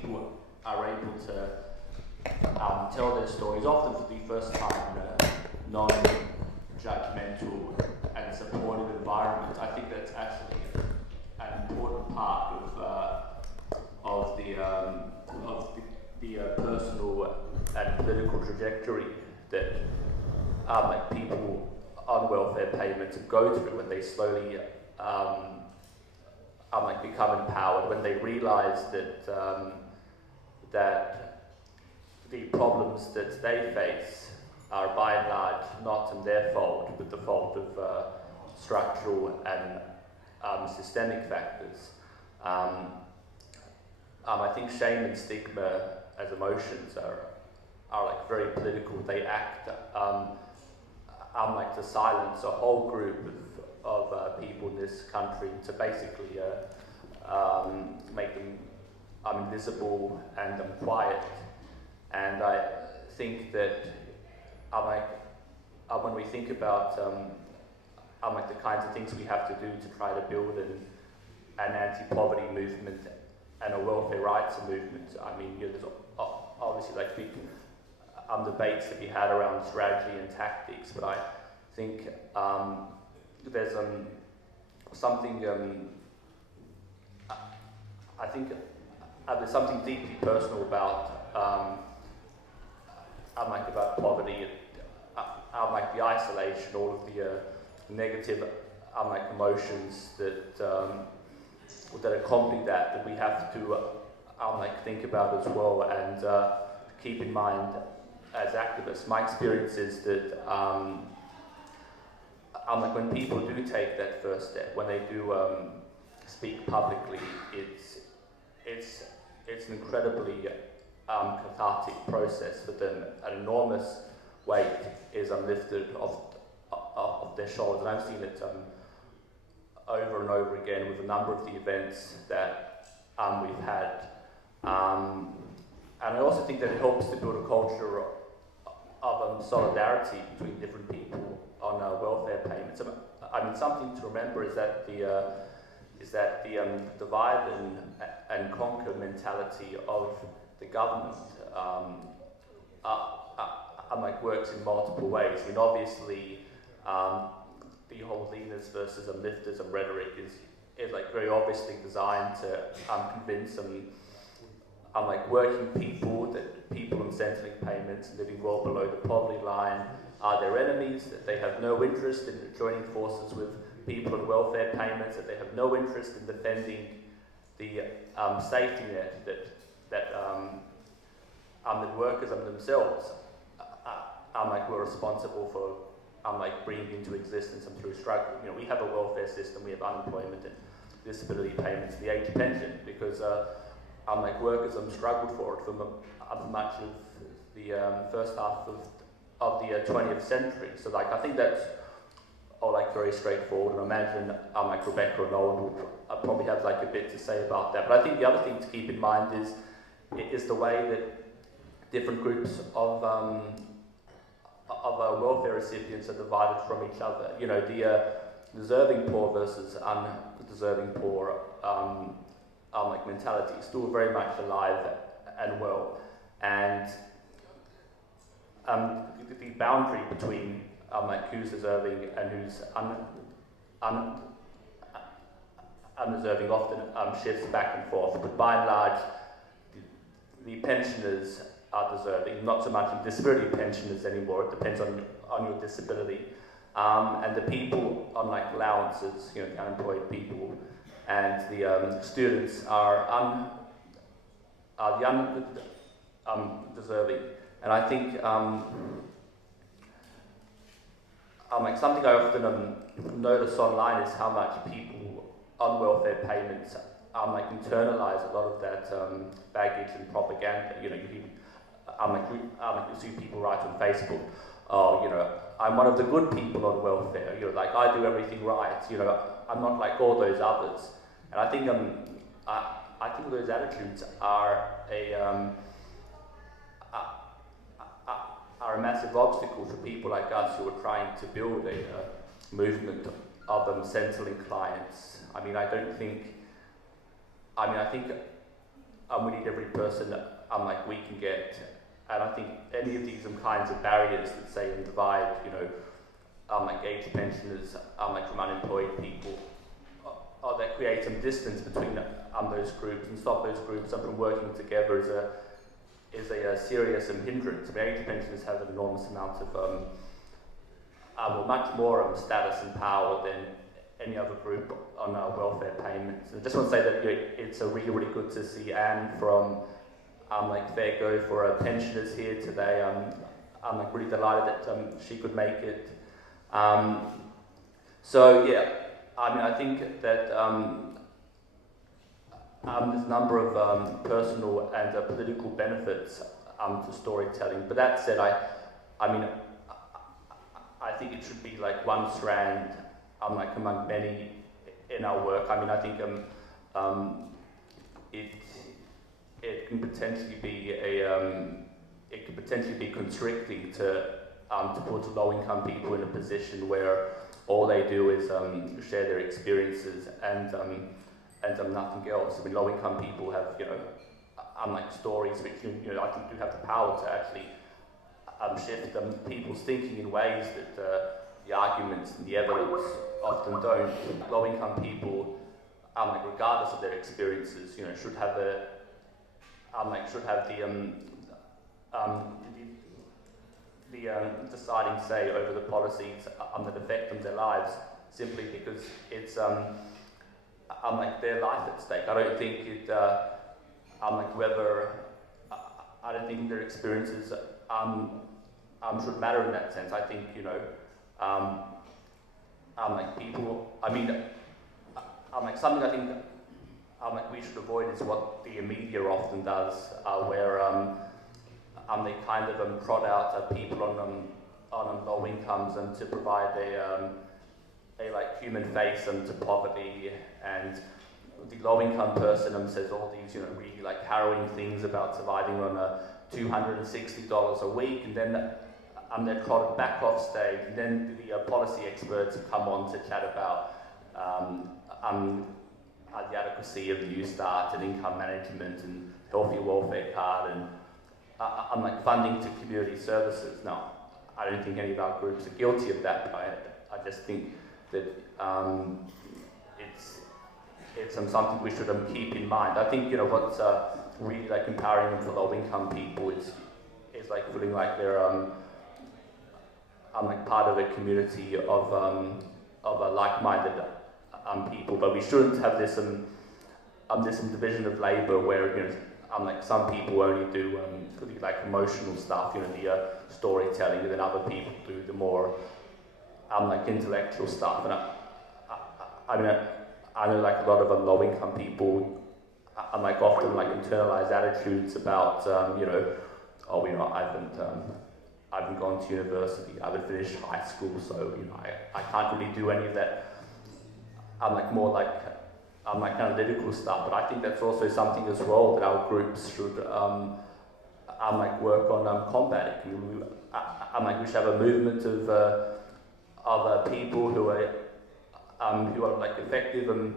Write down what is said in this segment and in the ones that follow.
people are able to tell their stories, often for the first time in a non-judgmental and supportive environment. I think that's actually an important part of the personal and political trajectory that like people on welfare payments go through when they slowly like become empowered, when they realise that that the problems that they face are by and large not their fault, but the fault of structural and systemic factors. I think shame and stigma as emotions are like very political. They act like to silence a whole group of people in this country, to basically make them invisible and quiet. And I think that when we think about the kinds of things we have to do to try to build an anti-poverty movement and a welfare rights movement, I mean, there's obviously like big debates to be had around strategy and tactics, but I think there's something I think there's something deeply personal about about poverty, like the isolation, all of the negative emotions that accompany that we have to think about as well, and keep in mind as activists. My experience is that when people do take that first step, when they do speak publicly, it's an incredibly cathartic process for them. An enormous weight is lifted off their shoulders, and I've seen it over and over again with a number of the events that we've had. And I also think that it helps to build a culture of solidarity between different people on welfare payments. I mean, something to remember is that the divide and conquer mentality of the government works in multiple ways. I mean, obviously, the whole leaners versus lifters and rhetoric is like very obviously designed to convince working people that people on Centrelink payments living well below the poverty line are their enemies, that they have no interest in joining forces with people on welfare payments, that they have no interest in defending the safety net that the workers themselves were responsible for bringing into existence and through struggle. You know, we have a welfare system, we have unemployment and disability payments, the age pension, because workers struggled for it for much of the first half of the 20th century. So I think that's all very straightforward, and I imagine Rebecca and Nolan will probably have a bit to say about that. But I think the other thing to keep in mind is the way that different groups of welfare recipients are divided from each other. You know, the deserving poor versus undeserving poor mentality is still very much alive and well, and the boundary between who's deserving and who's undeserving often shifts back and forth, but by and large the pensioners are deserving, not so much disability pensioners anymore. It depends on your disability, and the people on allowances, you know, the unemployed people and the students are the undeserving. And I think something I often notice online is how much people on welfare payments internalize a lot of that baggage and propaganda. You know, you see people write on Facebook, oh, you know, I'm one of the good people on welfare. You know, I do everything right. You know, I'm not like all those others. And I think I think those attitudes are a massive obstacle for people like us who are trying to build a movement of Centrelink clients. I mean, I think we need every person we can get. And I think any of these kinds of barriers that say divide, age pensioners, from unemployed people, that create some distance between those groups and stop those groups from working together is a serious hindrance. I mean, age pensioners have an enormous amount of much more status and power than any other group on welfare payments. And I just want to say that it's really, really good to see Anne from Fair Go for pensioners here today. I'm really delighted that she could make it. So yeah, I think that there's a number of personal and political benefits to storytelling. But that said, I think it should be one strand among many in our work. I think it can potentially be constricting to put low-income people in a position where all they do is share their experiences and nothing else. I mean, low-income people have stories which I think do have the power to actually shift people's thinking in ways that the arguments and the evidence often don't. Low-income people, regardless of their experiences, should have the deciding say over the policies that affect their lives, simply because it's their life at stake. I don't think it I don't think their experiences should matter in that sense. I think people. I mean, something I think we should avoid is what the media often does, where they kind of prod out people on low incomes to provide a human face to poverty, and the low income person says all these really harrowing things about surviving on $260 a week, and then they're trotted back off stage, and then the policy experts come on to chat about the adequacy of New Start and income management and healthy welfare card and funding to community services. Now, I don't think any of our groups are guilty of that, but I just think that it's something we should keep in mind. I think what's really empowering them for low-income people is feeling they're part of a community of like-minded people. But we shouldn't have this division of labour where some people only do emotional stuff, the storytelling, and then other people do the more intellectual stuff. And I know a lot of low-income people often internalised attitudes about I haven't gone to university, I haven't finished high school, so I can't really do any of that. More analytical stuff. But I think that's also something as well that our groups should work on combating. We should have a movement of people who are effective and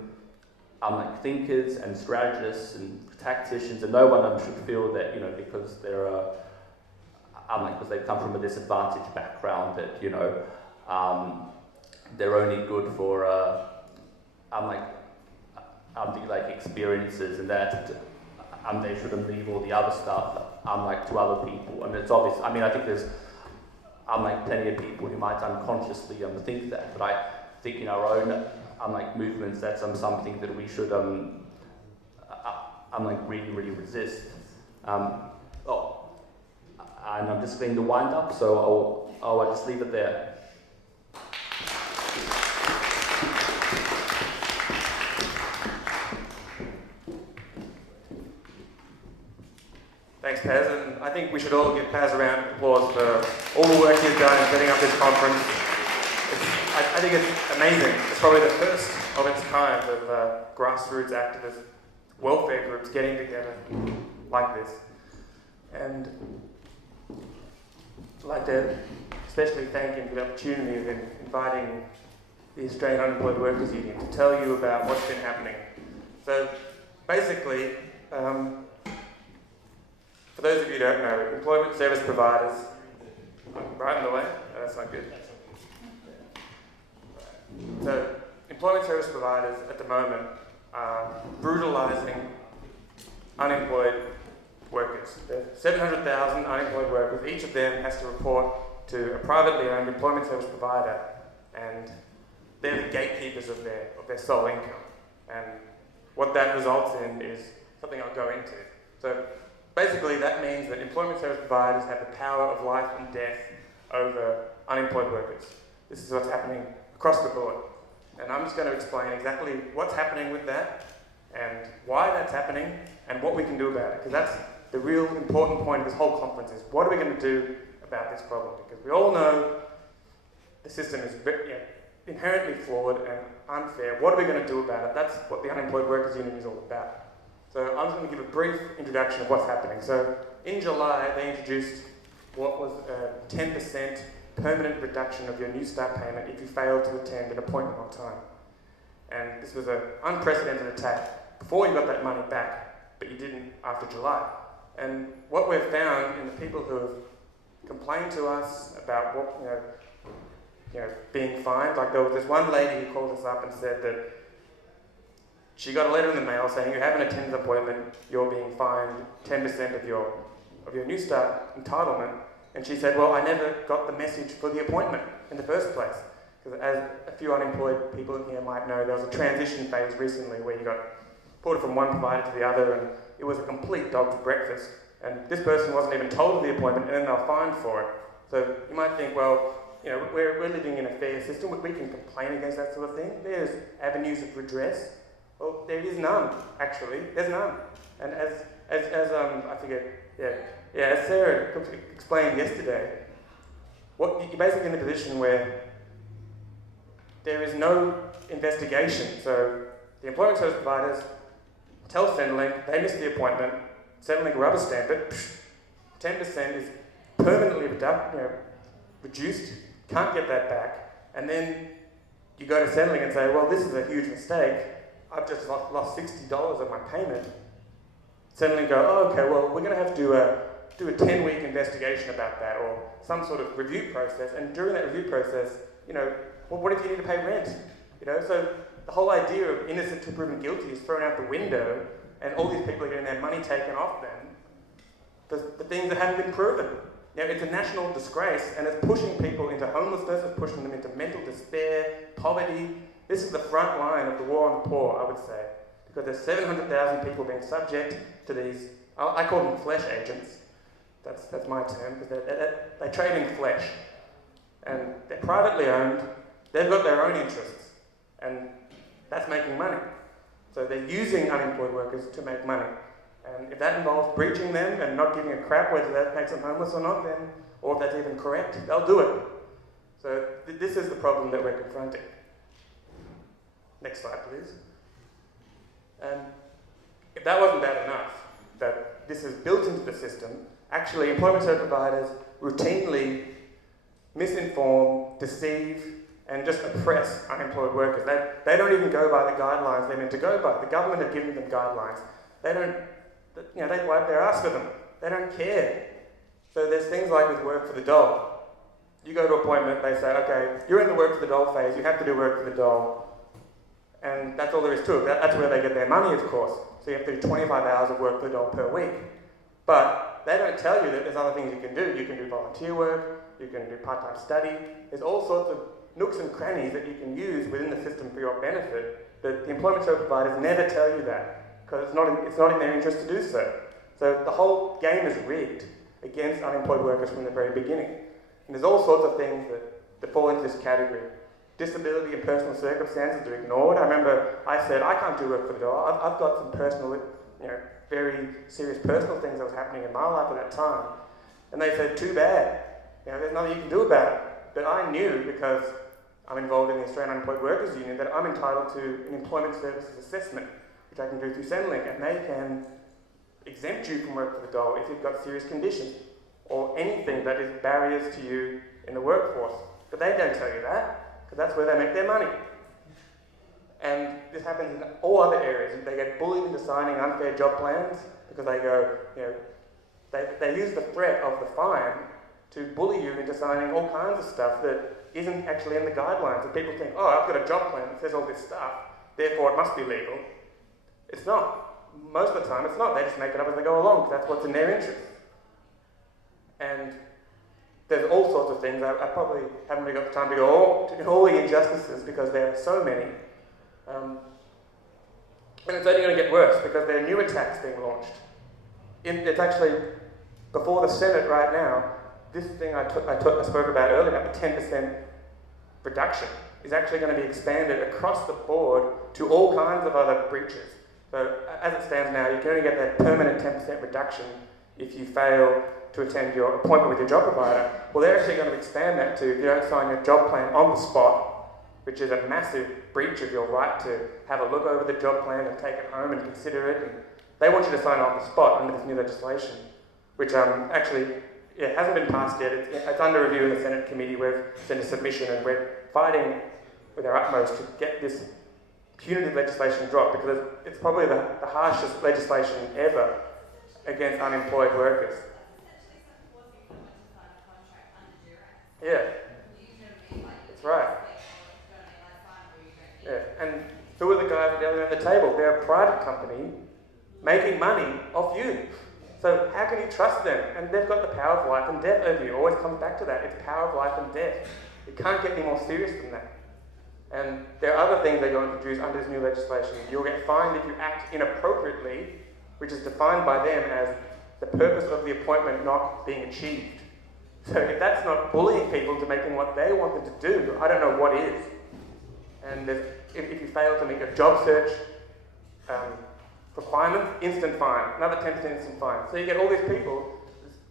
thinkers and strategists and tacticians, and no one should feel that because they're because they come from a disadvantaged background that they're only good for experiences, and that they shouldn't leave all the other stuff to other people. And it's obvious. I think there's plenty of people who might unconsciously think that, but I think in our own movements, that's something that we should really resist. And I'm just going to wind up, so I'll just leave it there. Thanks, Paz, and I think we should all give Paz a round of applause for all the work he's done in setting up this conference. I think it's amazing. It's probably the first of its kind of grassroots activist welfare groups getting together like this. And I'd like to especially thank him for the opportunity of inviting the Australian Unemployed Workers Union to tell you about what's been happening. So basically, those of you who don't know, employment service providers, I'm right in the way? No, that's not good. So, employment service providers at the moment are brutalising unemployed workers. There's 700,000 unemployed workers. Each of them has to report to a privately owned employment service provider, and they're the gatekeepers of their sole income. And what that results in is something I'll go into. So basically that means that employment service providers have the power of life and death over unemployed workers. This is what's happening across the board. And I'm just going to explain exactly what's happening with that and why that's happening and what we can do about it. Because that's the real important point of this whole conference is what are we going to do about this problem? Because we all know the system is inherently flawed and unfair. What are we going to do about it? That's what the Unemployed Workers Union is all about. So I'm just going to give a brief introduction of what's happening. So in July, they introduced what was a 10% permanent reduction of your New Start payment if you failed to attend an appointment on time. And this was an unprecedented attack before you got that money back, but you didn't after July. And what we've found in the people who have complained to us about what, being fined, like there was this one lady who called us up and said that she got a letter in the mail saying you haven't attended an appointment, you're being fined 10% of your New Start entitlement. And she said, well, I never got the message for the appointment in the first place. Because as a few unemployed people in here might know, there was a transition phase recently where you got ported from one provider to the other, and it was a complete dog's breakfast. And this person wasn't even told of the appointment, and then they were fined for it. So you might think, well, we're living in a fair system. We can complain against that sort of thing. There's avenues of redress. Well, there is none, actually. There's none. And as I forget, as Sarah explained yesterday, you're basically in a position where there is no investigation. So the employment service providers tell Centrelink they missed the appointment, Centrelink rubber stamp it, 10% is permanently reduced, can't get that back, and then you go to Centrelink and say, well, this is a huge mistake, I've just lost $60 of my payment. Centrelink go, oh, okay, well, we're going to have to do a 10-week investigation about that, or some sort of review process, and during that review process, well, what if you need to pay rent? So the whole idea of innocent till proven guilty is thrown out the window, and all these people are getting their money taken off them for things that haven't been proven. It's a national disgrace, and it's pushing people into homelessness, it's pushing them into mental despair, poverty. This is the front line of the war on the poor, I would say, because there's 700,000 people being subject to these, I call them flesh agents. That's my term, because they trade in flesh. And they're privately owned, they've got their own interests, and that's making money. So they're using unemployed workers to make money. And if that involves breaching them and not giving a crap whether that makes them homeless or not, then, or if that's even correct, they'll do it. So this is the problem that we're confronting. Next slide, please. And if that wasn't bad enough, that this is built into the system, actually employment service providers routinely misinform, deceive, and just oppress unemployed workers. They don't even go by the guidelines they're meant to go by. The government have given them guidelines. They wipe their ass for them. They don't care. So there's things like with work for the dole. You go to appointment, they say, okay, you're in the work for the dole phase, you have to do work for the dole. And that's all there is to it. That's where they get their money, of course. So you have to do 25 hours of work for the dole per week. But they don't tell you that there's other things you can do. You can do volunteer work, you can do part-time study. There's all sorts of nooks and crannies that you can use within the system for your benefit, but the employment service providers never tell you that, because it's not in their interest to do so. So the whole game is rigged against unemployed workers from the very beginning. And there's all sorts of things that fall into this category. Disability and personal circumstances are ignored. I remember I said, I can't do work for the dole. I've got some personal, very serious personal things that was happening in my life at that time. And they said, too bad. There's nothing you can do about it. But I knew, because I'm involved in the Australian Unemployed Workers Union, that I'm entitled to an employment services assessment, which I can do through Centrelink, and they can exempt you from work for the dole if you've got serious conditions or anything that is barriers to you in the workforce. But they don't tell you that, because that's where they make their money. And this happens in all other areas. They get bullied into signing unfair job plans because they go, They use the threat of the fine to bully you into signing all kinds of stuff that isn't actually in the guidelines. And people think, oh, I've got a job plan that says all this stuff, therefore it must be legal. It's not. Most of the time it's not. They just make it up as they go along because that's what's in their interest. And there's all sorts of things. I probably haven't really got the time to go to all the injustices because there are so many. And it's only going to get worse because there are new attacks being launched. It's actually before the Senate right now. This thing I spoke about earlier, the 10% reduction, is actually going to be expanded across the board to all kinds of other breaches. So as it stands now, you can only get that permanent 10% reduction if you fail to attend your appointment with your job provider. Well, they're actually going to expand that to if you don't sign your job plan on the spot, which is a massive breach of your right to have a look over the job plan and take it home and consider it. And they want you to sign it on the spot under this new legislation, which actually hasn't been passed yet. It's under review in the Senate committee. We've sent a submission and we're fighting with our utmost to get this punitive legislation dropped because it's probably the harshest legislation ever against unemployed workers. Yeah, that's right. Yeah, and who are the guys at the other end of the table? They're a private company making money off you. So how can you trust them? And they've got the power of life and death over you. It always comes back to that. It's power of life and death. It can't get any more serious than that. And there are other things they're going to introduce under this new legislation. You'll get fined if you act inappropriately, which is defined by them as the purpose of the appointment not being achieved. So if that's not bullying people into making what they want them to do, I don't know what is. And if you fail to meet a job search requirement, instant fine, another 10% instant fine. So you get all these people,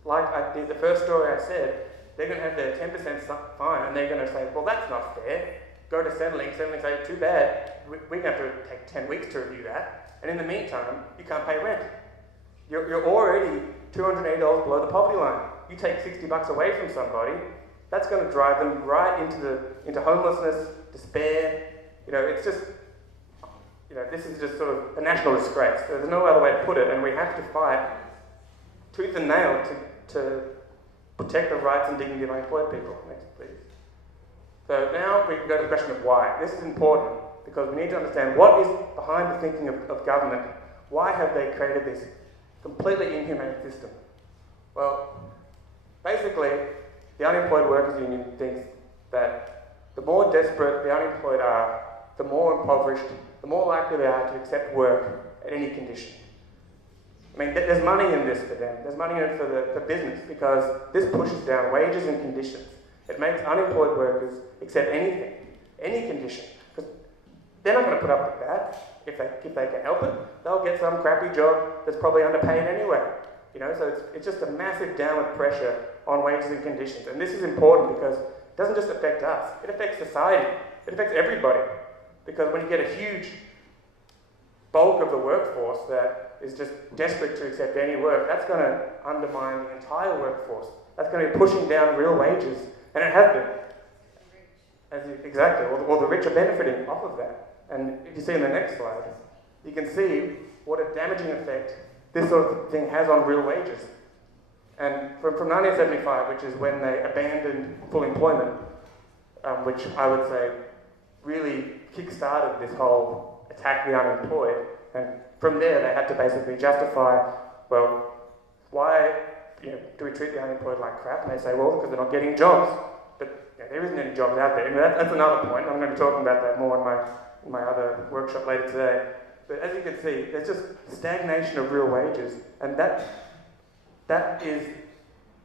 like the first story I said, they're going to have their 10% fine and they're going to say, well, that's not fair. Go to Centrelink say, too bad, we're going to have to take 10 weeks to review that. And in the meantime, you can't pay rent. You're already $280 below the poverty line. You take $60 away from somebody, that's going to drive them right into homelessness, despair. It's just, this is just sort of a national disgrace. There's no other way to put it, and we have to fight tooth and nail to protect the rights and dignity of unemployed people. Next, please. So now we can go to the question of why. This is important because we need to understand what is behind the thinking of government. Why have they created this completely inhumane system? Well, basically, the Unemployed Workers Union thinks that the more desperate the unemployed are, the more impoverished, the more likely they are to accept work at any condition. I mean, there's money in this for them. There's money in it for the business because this pushes down wages and conditions. It makes unemployed workers accept anything, any condition, because they're not going to put up with that if they can help it. They'll get some crappy job that's probably underpaid anyway. So it's just a massive downward pressure on wages and conditions. And this is important because it doesn't just affect us, it affects society. It affects everybody. Because when you get a huge bulk of the workforce that is just desperate to accept any work, that's going to undermine the entire workforce. That's going to be pushing down real wages. And it has been. Exactly. Or the rich are benefiting off of that. And if you see in the next slide, you can see what a damaging effect this sort of thing has on real wages. And from 1975, which is when they abandoned full employment, which I would say really kick-started this whole attack the unemployed, and from there they had to basically justify, well, why do we treat the unemployed like crap? And they say, well, because they're not getting jobs. But there isn't any jobs out there. I mean, that's another point. I'm going to be talking about that more in my other workshop later today. But as you can see, there's just stagnation of real wages, and that is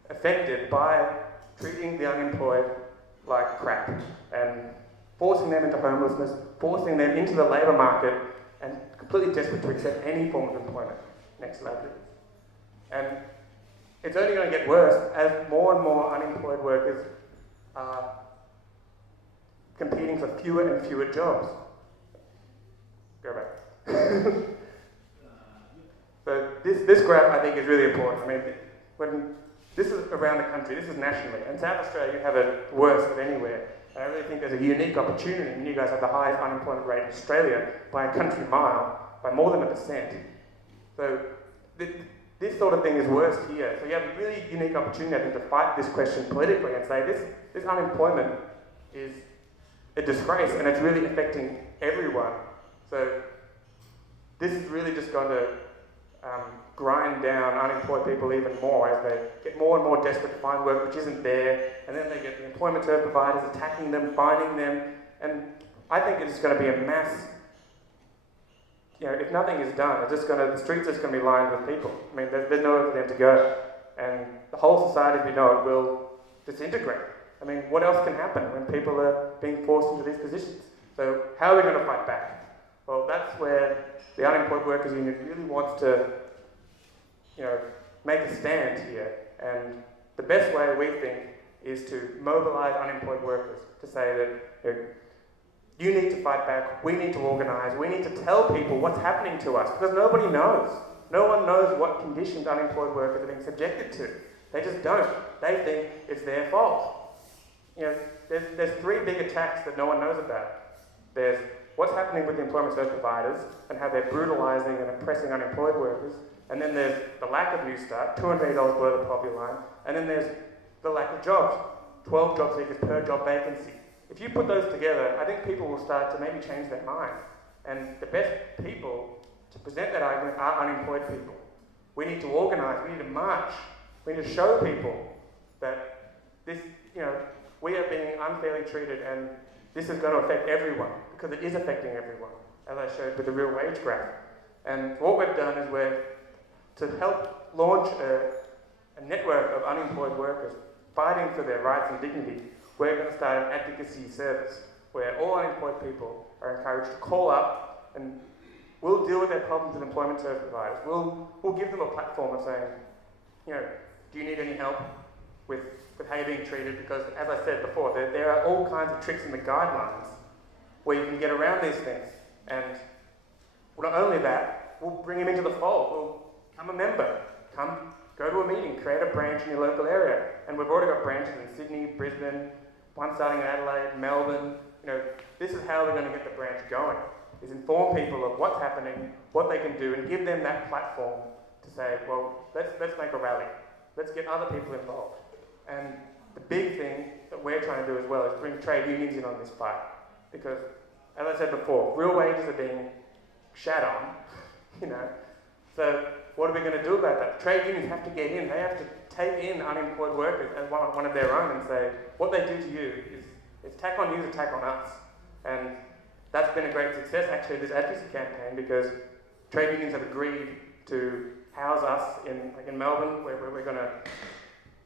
affected by treating the unemployed like crap and forcing them into homelessness, forcing them into the labour market, and completely desperate to accept any form of employment. Next slide, please. And it's only going to get worse as more and more unemployed workers are competing for fewer and fewer jobs. Go back. So this graph I think is really important. I mean, when this is around the country, this is nationally. In South Australia, you have it worse than anywhere. And I really think there's a unique opportunity. I mean, you guys have the highest unemployment rate in Australia by a country mile, by more than 1%. So this sort of thing is worse here. So you have a really unique opportunity, I think, to fight this question politically and say this unemployment is a disgrace and it's really affecting everyone. So this is really just going to grind down unemployed people even more as they get more and more desperate to find work which isn't there, and then they get the employment service providers attacking them, finding them, and I think it's going to be a mass. If nothing is done, the streets are just going to be lined with people. I mean, there's nowhere for them to go, and the whole society, as we know it, will disintegrate. I mean, what else can happen when people are being forced into these positions? So how are we going to fight back? Well, that's where the Unemployed Workers Union really wants to, make a stand here. And the best way we think is to mobilise unemployed workers to say that you need to fight back, we need to organise, we need to tell people what's happening to us, because nobody knows. No one knows what conditions unemployed workers are being subjected to. They just don't. They think it's their fault. There's three big attacks that no one knows about. There's what's happening with the employment service providers and how they're brutalising and oppressing unemployed workers. And then there's the lack of New Start, $280 below the poverty line. And then there's the lack of jobs, 12 job seekers per job vacancy. If you put those together, I think people will start to maybe change their mind. And the best people to present that argument are unemployed people. We need to organise, we need to march, we need to show people that this, we are being unfairly treated and this is going to affect everyone, because it is affecting everyone, as I showed with the real wage graph. And what we've done is to help launch a network of unemployed workers fighting for their rights and dignity. We're going to start an advocacy service where all unemployed people are encouraged to call up, and we'll deal with their problems with employment service providers. We'll give them a platform of saying, do you need any help with how you're being treated? Because, as I said before, there are all kinds of tricks in the guidelines where you can get around these things. And not only that, we'll bring them into the fold. We'll become a member. Go to a meeting, create a branch in your local area. And we've already got branches in Sydney, Brisbane, one starting in Adelaide, Melbourne. This is how we're going to get the branch going, is inform people of what's happening, what they can do, and give them that platform to say, well, let's make a rally. Let's get other people involved. And the big thing that we're trying to do as well is bring trade unions in on this fight. Because, as I said before, real wages are being shat on, So what are we going to do about that? Trade unions have to get in. They have to take in unemployed workers as one of their own and say, what they do to you is attack on you is attack on us. And that's been a great success, actually, this advocacy campaign, because trade unions have agreed to house us in Melbourne, where we're going to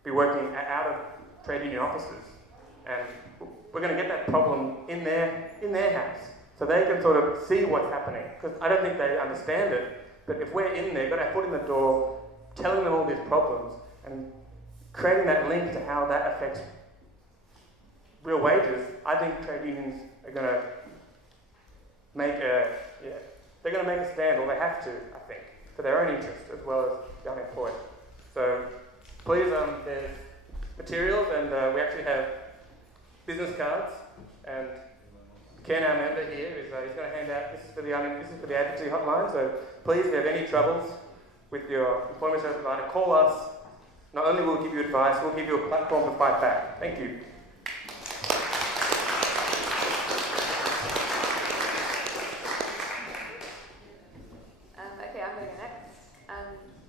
be working out of trade union offices. And we're going to get that problem in their house, so they can sort of see what's happening. Because I don't think they understand it, but if we're in there, got our foot in the door, telling them all these problems, and creating that link to how that affects real wages, I think trade unions are going to make they're going to make a stand, or they have to, I think, for their own interest as well as the unemployed. So please, there's materials, and we actually have business cards, and Ken, our member here, he's going to hand out, this is for the advocacy hotline, so please, if you have any troubles with your employment service provider, call us. Not only will we give you advice, we'll give you a platform to fight back. Thank you. Okay, I'm going to go next.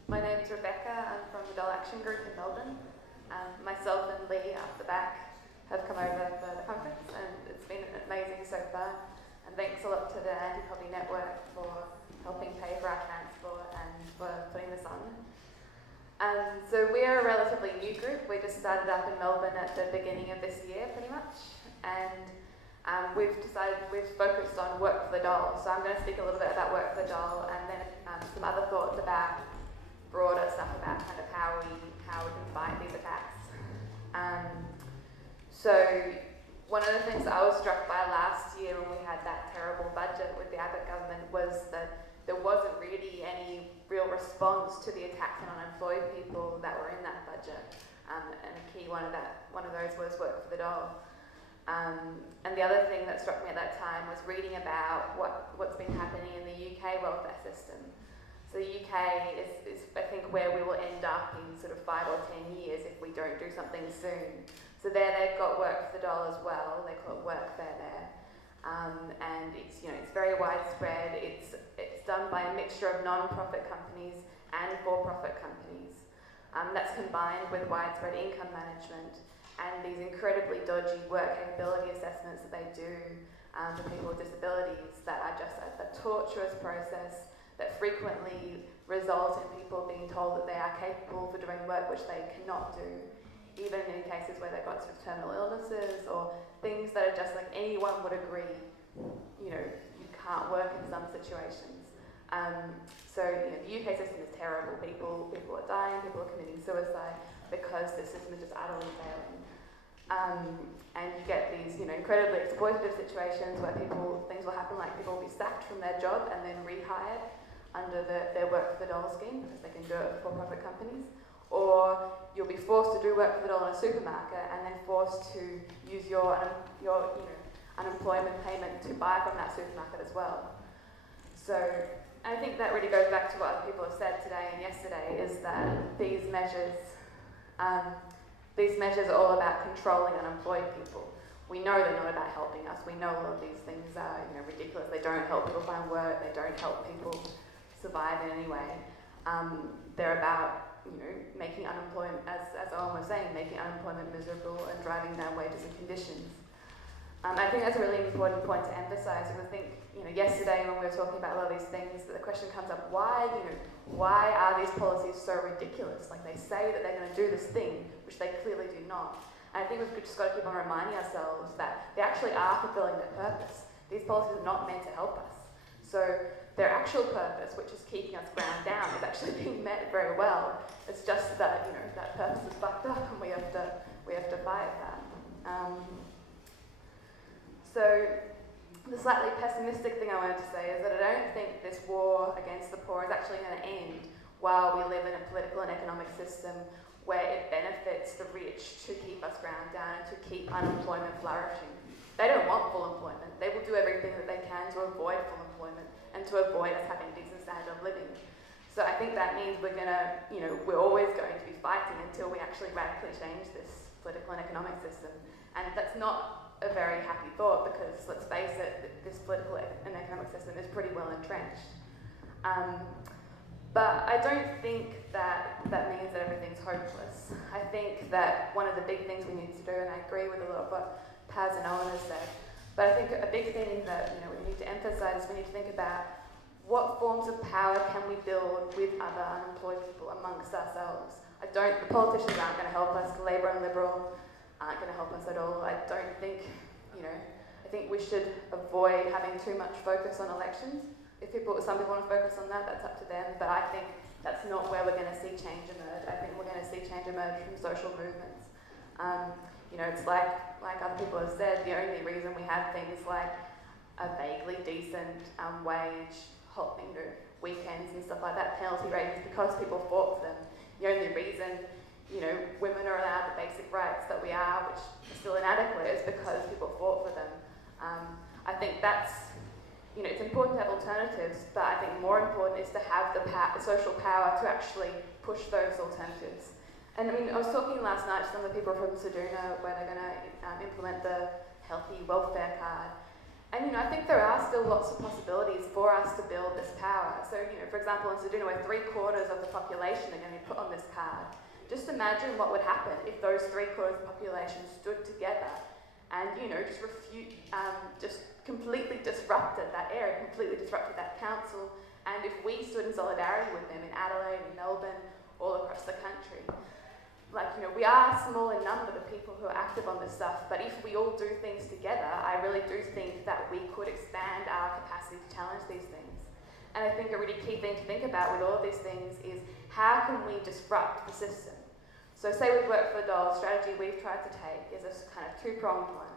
My name's Rebecca. I'm from the Dole Action Group in Melbourne. Myself and Lee, up the back, have come over for the conference, and it's been amazing so far. And thanks a lot to the Anti-Poverty Network for helping pay for our transport and for putting this on. So we are a relatively new group. We just started up in Melbourne at the beginning of this year, pretty much. And we've focused on Work for the Dole. So I'm going to speak a little bit about Work for the Dole, and then some other thoughts about broader stuff about kind of how we can fight these attacks. So one of the things I was struck by last year when we had that terrible budget with the Abbott government was that there wasn't really any real response to the attacks on unemployed people that were in that budget. And a key one of those was Work for the Dole. And the other thing that struck me at that time was reading about what's been happening in the UK welfare system. So the UK is I think, where we will end up in sort of 5 or 10 years if we don't do something soon. So there they've got work for the dollar as well. They call it workfare there. And it's very widespread. It's done by a mixture of non-profit companies and for-profit companies. That's combined with widespread income management and these incredibly dodgy work capability assessments that they do for people with disabilities that are just a torturous process that frequently result in people being told that they are capable for doing work which they cannot do, even in cases where they've got sort of terminal illnesses or things that are just like anyone would agree, you can't work in some situations. So the UK system is terrible. People are dying, people are committing suicide because the system is just utterly failing. And you get these, incredibly exploitative situations where things will happen like people will be sacked from their job and then rehired under their work for the dollar scheme because they can do it for profit companies. Or you'll be forced to do work for the dollar in a supermarket and then forced to use your unemployment payment to buy from that supermarket as well. So I think that really goes back to what other people have said today and yesterday, is that these measures are all about controlling unemployed people. We know they're not about helping us. We know all of these things are ridiculous. They don't help people find work. They don't help people survive in any way. They're about making unemployment, as Owen was saying, making unemployment miserable and driving down wages and conditions. I think that's a really important point to emphasise, because I think yesterday when we were talking about all these things, the question comes up: why are these policies so ridiculous? Like, they say that they're going to do this thing, which they clearly do not. And I think we've just got to keep on reminding ourselves that they actually are fulfilling their purpose. These policies are not meant to help us. So their actual purpose, which is keeping us ground down, is actually being met very well. It's just that that purpose is fucked up, and we have to fight that. So the slightly pessimistic thing I wanted to say is that I don't think this war against the poor is actually going to end while we live in a political and economic system where it benefits the rich to keep us ground down and to keep unemployment flourishing. They don't want full employment. They will do everything that they can to avoid full employment and to avoid us having a decent standard of living. So I think that means we're always going to be fighting until we actually radically change this political and economic system. And that's not a very happy thought, because let's face it, this political and economic system is pretty well entrenched. But I don't think that means that everything's hopeless. I think that one of the big things we need to do, and I agree with a lot of what Paz and Owen has said, but I think a big thing that we need to emphasise is we need to think about what forms of power can we build with other unemployed people amongst ourselves. The politicians aren't going to help us. Labour and Liberal aren't going to help us at all. I don't think, I think we should avoid having too much focus on elections. Some people want to focus on that, that's up to them, but I think that's not where we're going to see change emerge. I think we're going to see change emerge from social movements. It's like other people have said, the only reason we have things like a vaguely decent wage, weekends and stuff like that, penalty rates, is because people fought for them. The only reason women are allowed the basic rights that we are, which are still inadequate, is because people fought for them. I think that's, it's important to have alternatives, but I think more important is to have the social power to actually push those alternatives. And I was talking last night to some of the people from Ceduna where they're going to implement the healthy welfare card. And I think there are still lots of possibilities for us to build this power. So, for example, in Ceduna, where 3/4 of the population are going to be put on this card. Just imagine what would happen if those 3/4 of the population stood together and, just completely disrupted that area, completely disrupted that council. And if we stood in solidarity with them in Adelaide and Melbourne, all across the country. We are small in number, the people who are active on this stuff, but if we all do things together, I really do think that we could expand our capacity to challenge these things. And I think a really key thing to think about with all of these things is how can we disrupt the system? So say with Work for the Dole, the strategy we've tried to take is a kind of two-pronged one.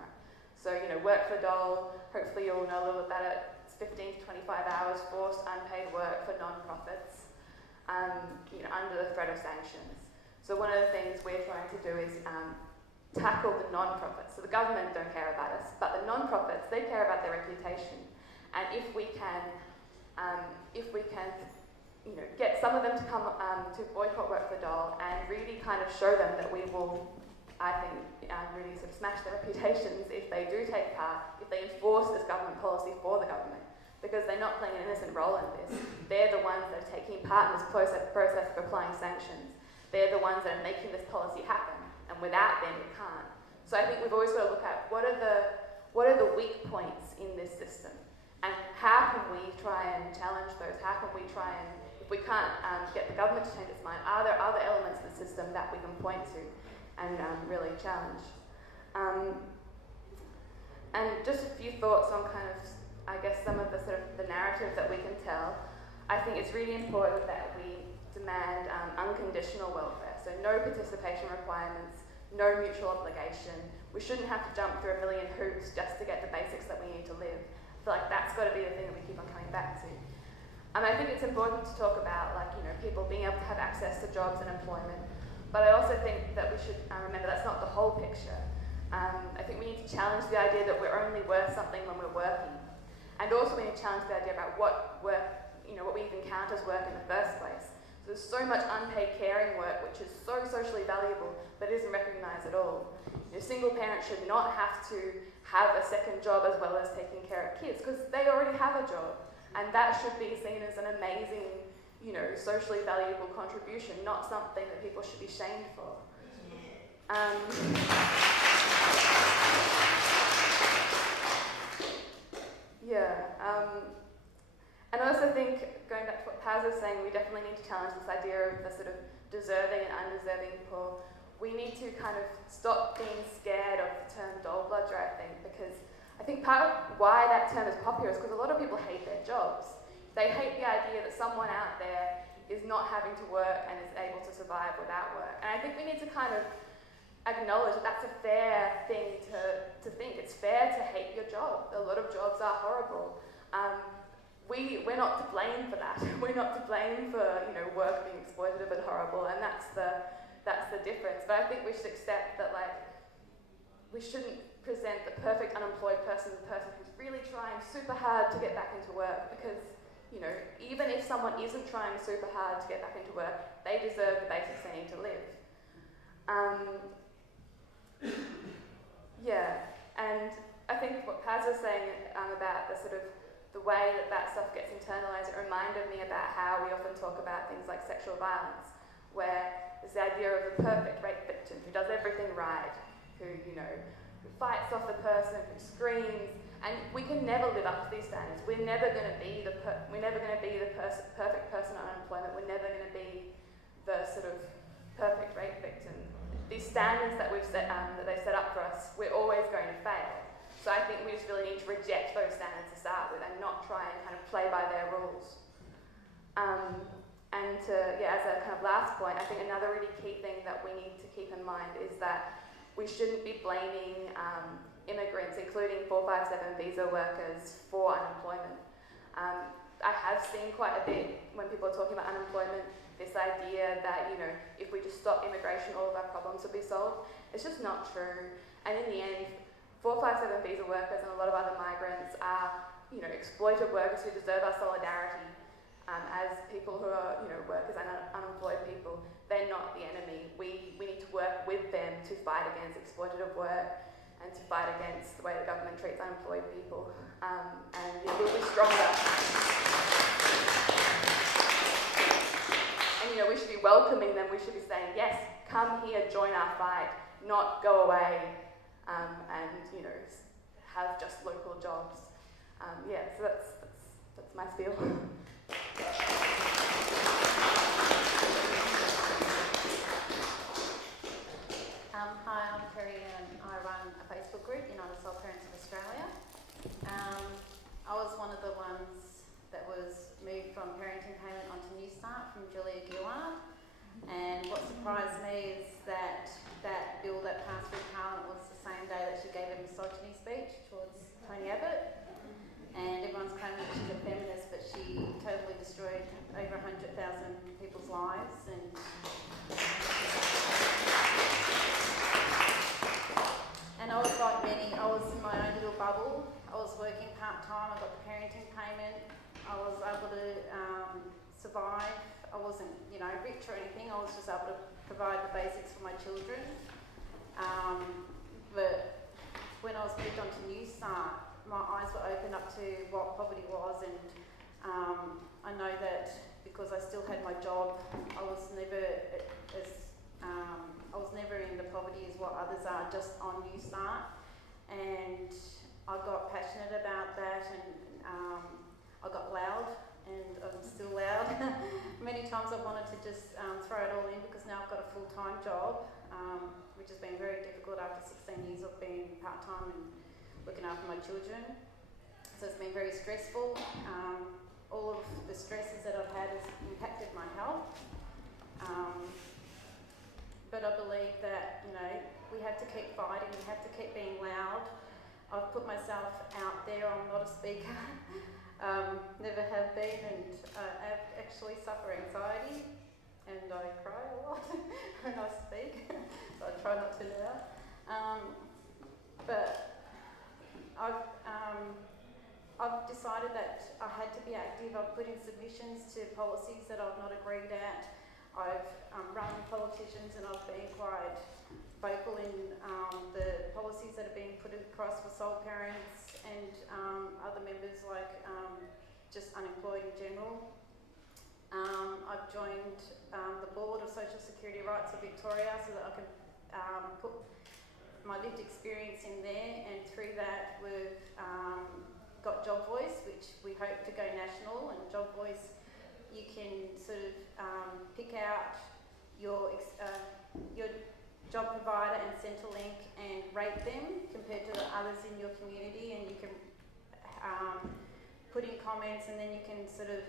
So, Work for the Dole, hopefully you all know a little bit about it. It's 15 to 25 hours forced unpaid work for non-profits, under the threat of sanctions. So one of the things we're trying to do is tackle the non-profits. So the government don't care about us, but the non-profits, they care about their reputation. And if we can get some of them to come to boycott Work for the Dole and really kind of show them that we will, I think, really sort of smash their reputations if they do take part, if they enforce this government policy for the government, because they're not playing an innocent role in this. They're the ones that are taking part in this process of applying sanctions. They're the ones that are making this policy happen, and without them, it can't. So I think we've always got to look at what are the weak points in this system, and how can we try and challenge those? How can we try and, if we can't get the government to change its mind, are there other elements of the system that we can point to and really challenge? And just a few thoughts on kind of, I guess, some of the sort of the narrative that we can tell. I think it's really important that we demand unconditional welfare, so no participation requirements, no mutual obligation. We shouldn't have to jump through a million hoops just to get the basics that we need to live. I feel like that's got to be the thing that we keep on coming back to. And I think it's important to talk about, people being able to have access to jobs and employment. But I also think that we should remember that's not the whole picture. I think we need to challenge the idea that we're only worth something when we're working. And also we need to challenge the idea about what work, what we even count as work in the first place. So there's so much unpaid caring work which is so socially valuable but isn't recognised at all. Single parents should not have to have a second job as well as taking care of kids because they already have a job. And that should be seen as an amazing, socially valuable contribution, not something that people should be shamed for. And I also think, going back to what Paz was saying, we definitely need to challenge this idea of the sort of deserving and undeserving poor. We need to kind of stop being scared of the term dole bludger, I think, because I think part of why that term is popular is because a lot of people hate their jobs. They hate the idea that someone out there is not having to work and is able to survive without work. And I think we need to kind of acknowledge that that's a fair thing to think. It's fair to hate your job. A lot of jobs are horrible. We're not to blame for that. We're not to blame for work being exploitative and horrible, and that's the difference. But I think we should accept that we shouldn't present the perfect unemployed person, the person who's really trying super hard to get back into work, because even if someone isn't trying super hard to get back into work, they deserve the basics they need to live. And I think what Paz was saying about the sort of the way that stuff gets internalised, it reminded me about how we often talk about things like sexual violence, where there's the idea of the perfect rape victim who does everything right, who fights off the person, who screams, and we can never live up to these standards. We're never going to be the perfect person on unemployment. We're never going to be the sort of perfect rape victim. These standards that we've set, that they've set up for us, we're always going to fail. So I think we just really need to reject those standards to start with and not try and kind of play by their rules. As a kind of last point, I think another really key thing that we need to keep in mind is that we shouldn't be blaming immigrants, including 457 visa workers, for unemployment. I have seen quite a bit when people are talking about unemployment, this idea that, if we just stop immigration, all of our problems will be solved. It's just not true. And in the end, 457 visa workers and a lot of other migrants are, exploited workers who deserve our solidarity as people who are, workers and unemployed people. They're not the enemy. We need to work with them to fight against exploitative work and to fight against the way the government treats unemployed people. And we'll be stronger. And, we should be welcoming them. We should be saying, yes, come here, join our fight, not go away and, have just local jobs. So that's my spiel. Hi, I'm Kerry and I run a Facebook group, United Soul Parents of Australia. I was one of the ones that was moved from parenting payment onto New Start from Julia Gillard. And what surprised me is that that bill that passed through Parliament was the same day that she gave a misogyny speech towards Tony Abbott. And everyone's claiming that she's a feminist, but she totally destroyed over 100,000 people's lives. And I was like many, I was in my own little bubble. I was working part-time, I got the parenting payment. I was able to survive. I wasn't, rich or anything. I was just able to provide the basics for my children. But when I was moved on to New Start, my eyes were opened up to what poverty was, and I know that because I still had my job, I was never in the poverty as what others are just on New Start, and I got passionate about that, and I got loud, and I'm still loud. Many times I wanted to just throw it all in, because now I've got a full-time job, which has been very difficult after 16 years of being part-time and looking after my children. So it's been very stressful. All of the stresses that I've had has impacted my health. But I believe that, we have to keep fighting, we have to keep being loud. I've put myself out there, I'm not a speaker, never have been, and I actually suffer anxiety, and I cry a lot when I speak, so I try not to now. But I've decided that I had to be active. I've put in submissions to policies that I've not agreed at. I've run politicians, and I've been quite vocal in the policies that are being put across for sole parents and other members, like just unemployed in general. I've joined the board of Social Security Rights of Victoria so that I can put my lived experience in there, and through that we've got Job Voice, which we hope to go national. And Job Voice, you can sort of pick out your job provider and Centrelink and rate them compared to the others in your community, and you can put in comments, and then you can sort of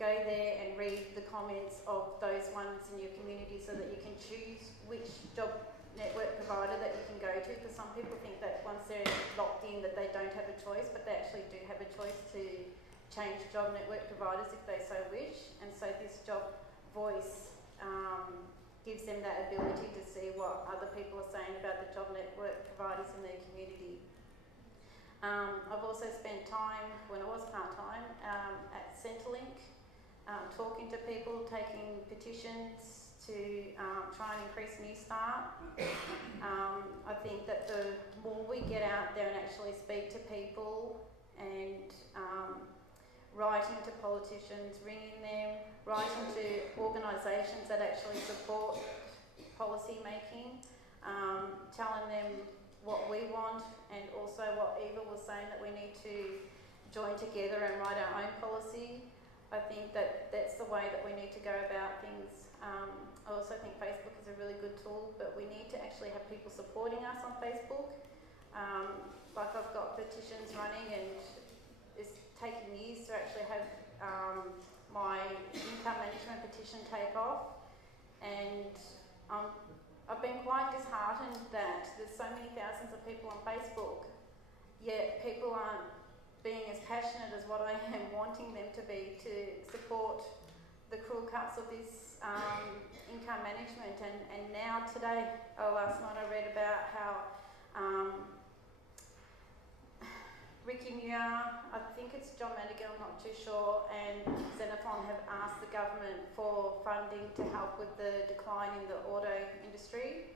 go there and read the comments of those ones in your community, so that you can choose which job network provider that you can go to, because some people think that once they're locked in that they don't have a choice, but they actually do have a choice to change job network providers if they so wish. And so this Job Voice gives them that ability to see what other people are saying about the job network providers in their community. I've also spent time, when I was part-time, at Centrelink, talking to people, taking petitions to try and increase New Start. I think that the more we get out there and actually speak to people, and writing to politicians, ringing them, writing to organisations that actually support policy making, telling them what we want, and also what Eva was saying, that we need to join together and write our own policy. I think that that's the way that we need to go about things. I also think Facebook is a really good tool, but we need to actually have people supporting us on Facebook. Like I've got petitions running, and it's taking years to actually have my income management petition take off, and I've been quite disheartened that there's so many thousands of people on Facebook, yet people aren't being as passionate as what I am wanting them to be, to support the cruel cuts of this income management. And now today, last night I read about how Ricky Muir, I think it's John Madigan, I'm not too sure, and Xenophon have asked the government for funding to help with the decline in the auto industry.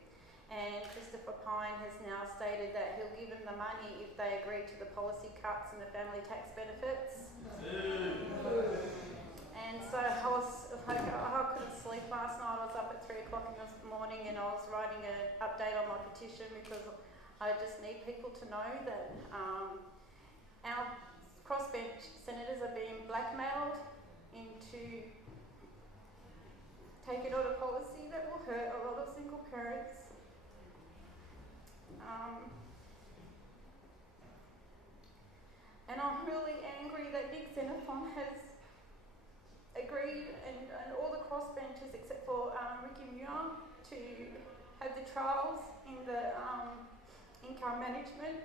And Christopher Pyne has now stated that he'll give them the money if they agree to the policy cuts and the family tax benefits. And so I couldn't sleep last night. I was up at 3 o'clock in the morning, and I was writing an update on my petition, because I just need people to know that our crossbench senators are being blackmailed into taking on a policy that will hurt a lot of single parents. And I'm really angry that Nick Xenophon has agreed, and all the crossbenchers except for Ricky Muir, to have the trials in the income management